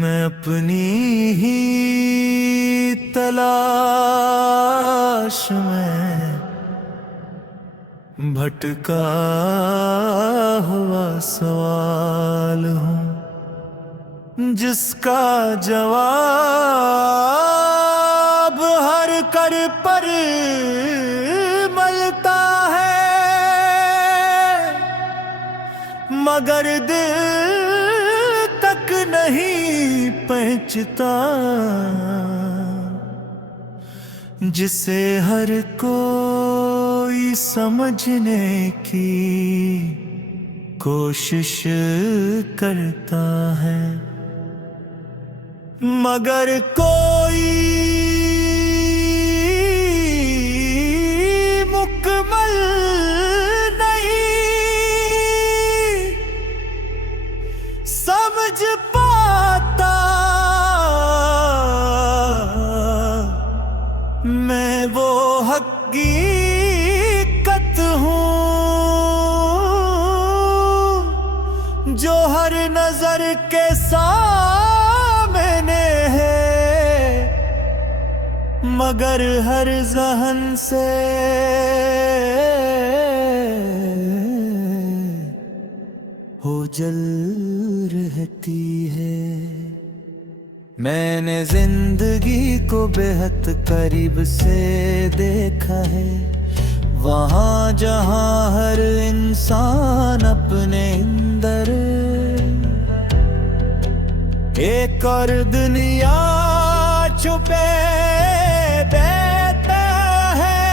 मैं अपनी ही तलाश में भटका हुआ सवाल हूँ, जिसका जवाब हर कर पर मिलता है, मगर दिल तक नहीं पहुंचता, जिसे हर कोई समझने की कोशिश करता है, मगर कोई मुकम्मल नहीं समझ पाता। मैं वो हकीकत हूँ जो हर नजर के सामने है, मगर हर ज़हन से ओझल रहती है। मैंने जिंदगी को बेहद करीब से देखा है, वहाँ जहाँ हर इंसान अपने अंदर एक और दुनिया छुपे देता है,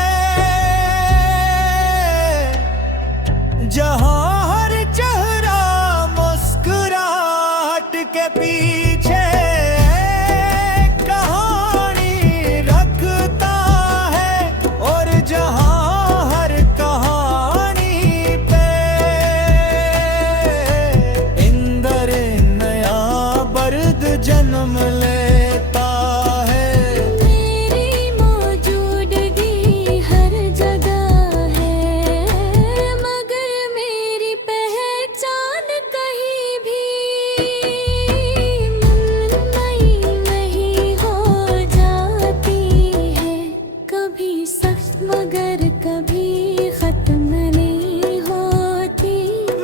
जहाँ हर चेहरा मुस्कुराहट के पीछे कहानी रखता है, और जहाँ हर कहानी पे इंदर नया बर्द जन्म लेता है। मेरी मौजूदगी हर जगह है, मगर मेरी पहचान कहीं भी नहीं हो जाती है। कभी सख्त मगर कभी खत्म नहीं होती।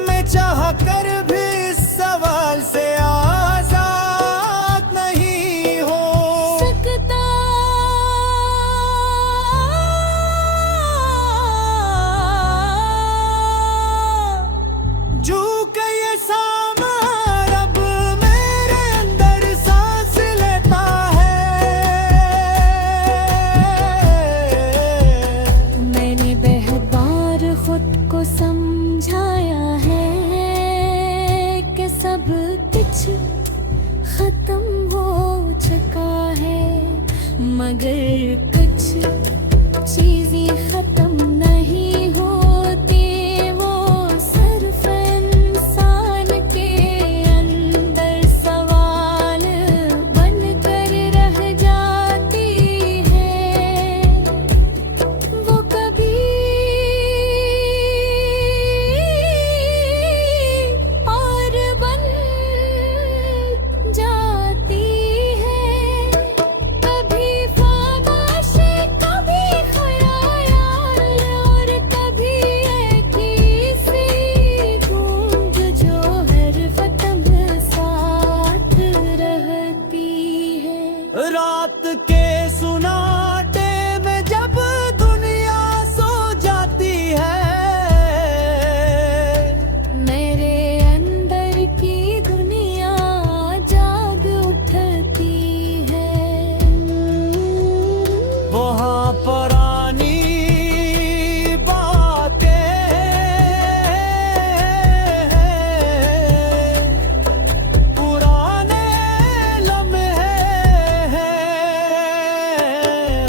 मैं चाह कर भी इस सवाल से आजाद नहीं हो सकता जो के ये सामर अब मेरे अंदर सांस लेता है। मैंने बेहद बार खुद को समझाया है कि सब कुछ खत्म हो चुका है, मगर कुछ चीजें खत्म नहीं होती। वो सिर्फ इंसान के अंदर सवाल बनकर रह जाती है। वो कभी और बन जाती है, कभी खामोशी कभी ख्याल, और कभी एक ही सी गूंज जो हर वक्त साथ रहती है। रात के सुनाटे में जब दुनिया सो जाती है, मेरे अंदर की दुनिया जाग उठती है। वहाँ पुरानी बातें पुराने लम्हे हैं,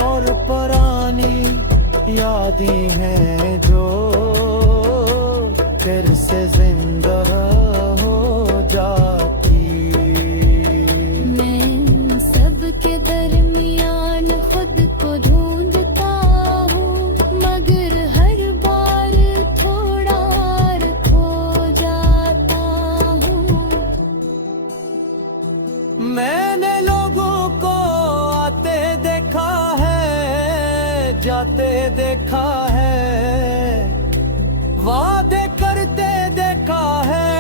और पुरानी यादें हैं जो फिर से जिंदा हो जाती। मैं सब के दरमियान जाते देखा है, वादे करते देखा है।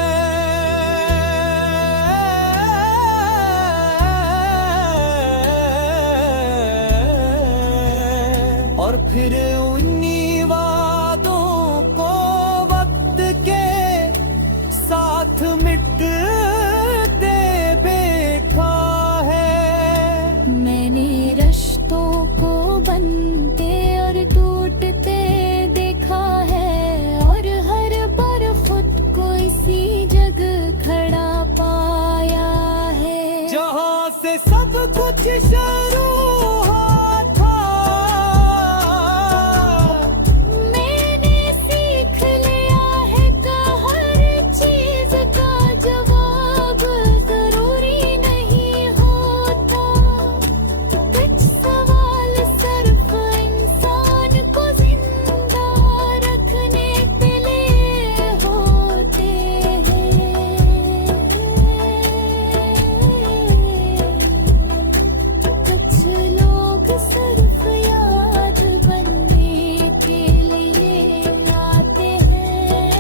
और फिर उन्हीं वादों को वक्त के साथ मिटते देखा है। मैंने रिश्तों को बनते और टूटते देखा है, और हर बार खुद को इसी जगह खड़ा पाया है। जहाँ से सब कुछ शुरू हुआ था, मैंने सीख लिया है कि हर चीज का जवाब जरूरी नहीं होता। कुछ सवाल सिर्फ इंसान को जिंदा रखने के लिए होते हैं। कुछ लोग सिर्फ याद बनने के लिए आते हैं,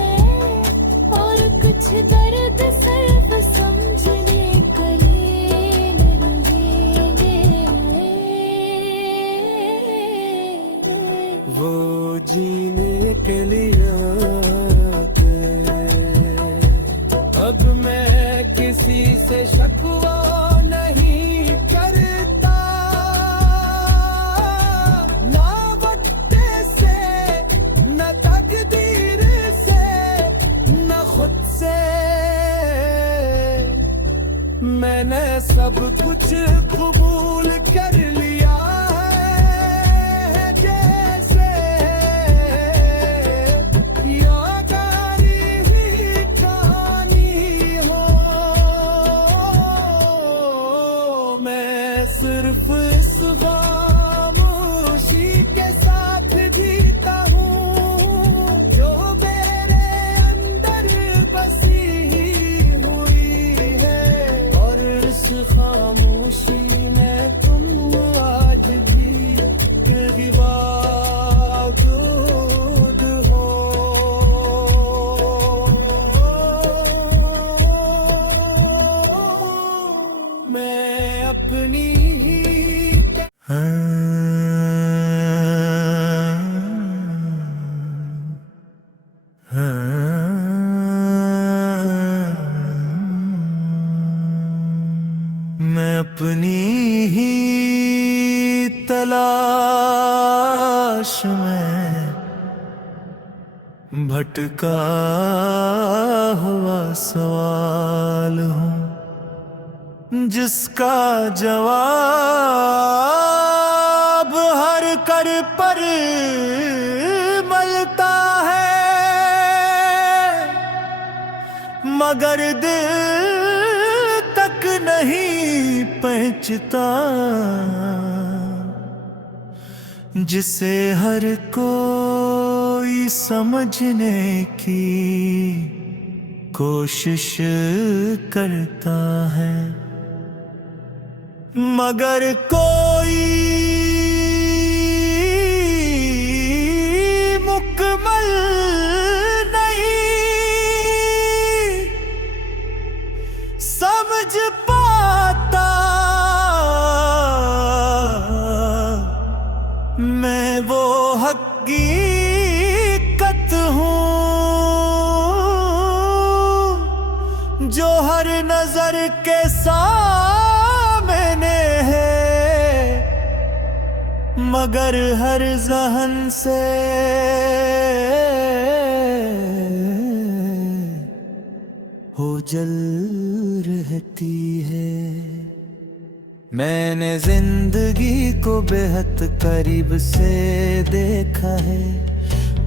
और कुछ दर्द सिर्फ समझने के लिए वो जीने के लिए आते। अब मैं किसी से शकवा नहीं करता, ना वक्त से, न तकदीर से, न खुद से। मैंने सब कुछ कबूल कर लिया है, जैसे यादारी ही कहानी हो। मैं सिर्फ इस खामोशी के साथ जीता हूँ, जो मेरे अंदर बसी हुई है। और इस खामोशी में तुम आज भी मौजूद हो। मैं अपनी ही मैं अपनी ही तलाश में भटका हुआ सवाल हूँ, जिसका जवाब हर कर पर मिलता है, मगर दिल तक नहीं पहुंचता, जिसे हर कोई समझने की कोशिश करता है, मगर कोई मुकम्मल नहीं समझ पाता। मैं वो हकीकत हूँ जो हर नजर के सामने है, मगर हर जहन से ओझल रहती है। मैंने जिंदगी को बेहद करीब से देखा है,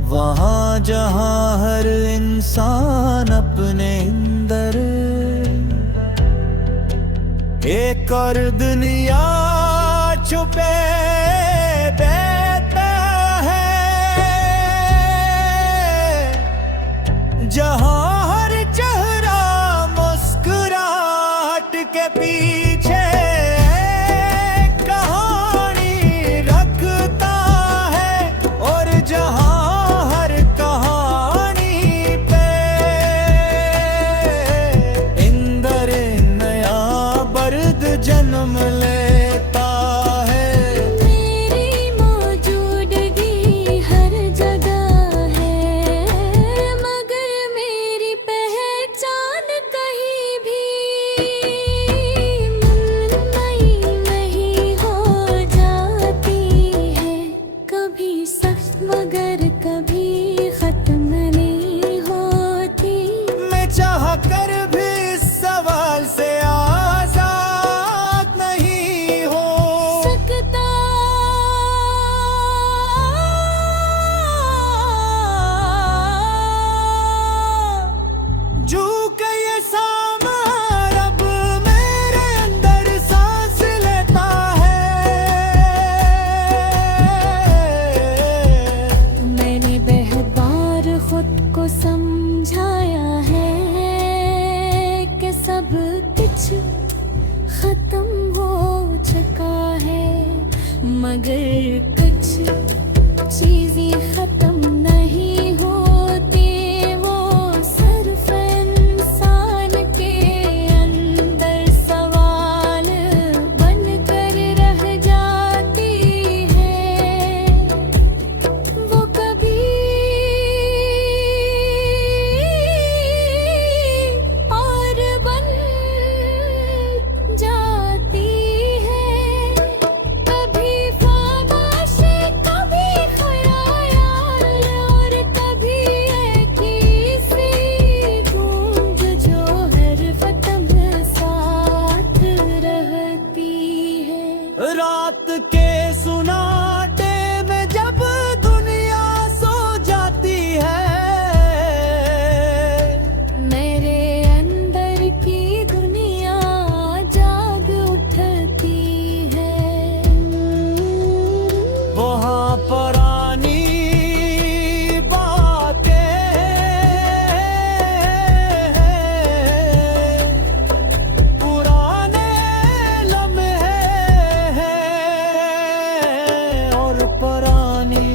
वहाँ जहाँ हर इंसान अपने अंदर एक और दुनिया छुपे देता है, जहाँ हर चेहरा मुस्कुराहट के पीछे कहानी रखता है। मगर कुछ चीजें खत्म नहीं होती, वो सिर्फ इंसान के अंदर सवाल बनकर रह जाती है। वो कभी और बन जाती है, कभी खामोशी कभी ख्याल और कभी एक ही सी गूंज जो हर वतन साथ रहती है। रात के सुनाटे में जब दुनिया सो जाती है, मेरे अंदर की दुनिया जाग उठती है। वहाँ पुरानी बातें हैं, पुराने लम्हे हैं और पुरानी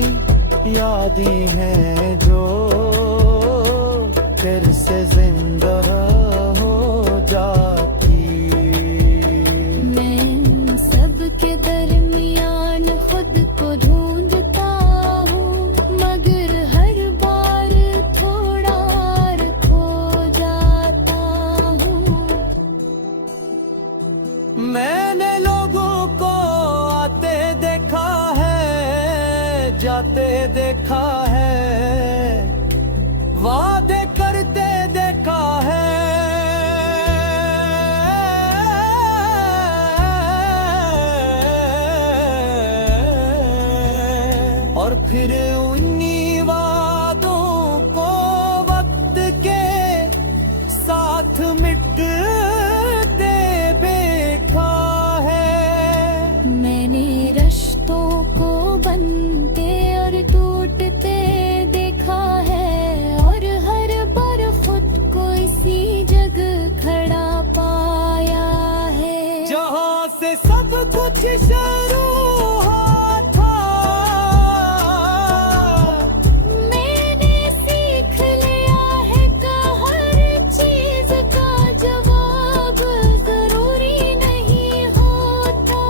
यादें हैं जो फिर से जिंदा हो जाती। मैं इन सब के दरमियान खुद को ढूंढता हूँ, मगर हर बार थोड़ा और खो जाता हूँ। मैंने लोगों को आते देखा है, जाते देखा है, वादे करते देखा है, और फिर उन्हीं वादों को वक्त के साथ मिटते देखा है। मैंने रिश्तों को बनते और टूटते देखा है, और हर बार खुद को इसी जगह खड़ा पाया है। जहाँ से सब कुछ शुरू हुआ था, मैंने सीख लिया है कि हर चीज का जवाब जरूरी नहीं होता।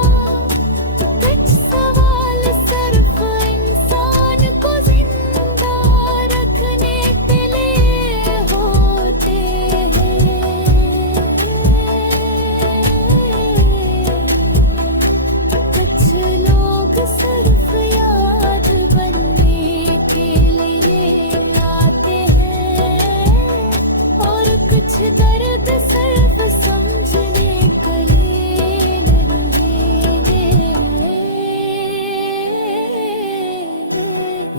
कुछ सवाल सिर्फ इंसान को जिंदा रखने के लिए होते हैं। कुछ लोग सिर्फ याद बनने के लिए आते हैं, और कुछ दर्द सिर्फ समझने के लिए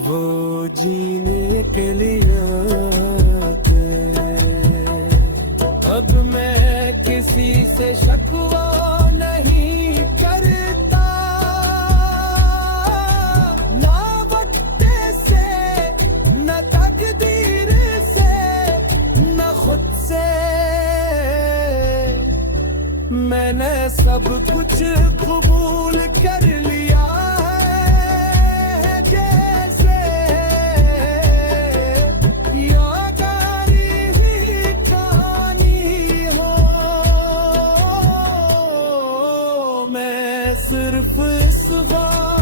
वो जीने के लिए आते। अब मैं किसी से शकवा नहीं करता, ना वक्त से, न तकदीर से, न खुद से। मैंने सब कुछ कबूल कर लिया है, जैसे यादारी ही कहानी हो। मैं सिर्फ इस बात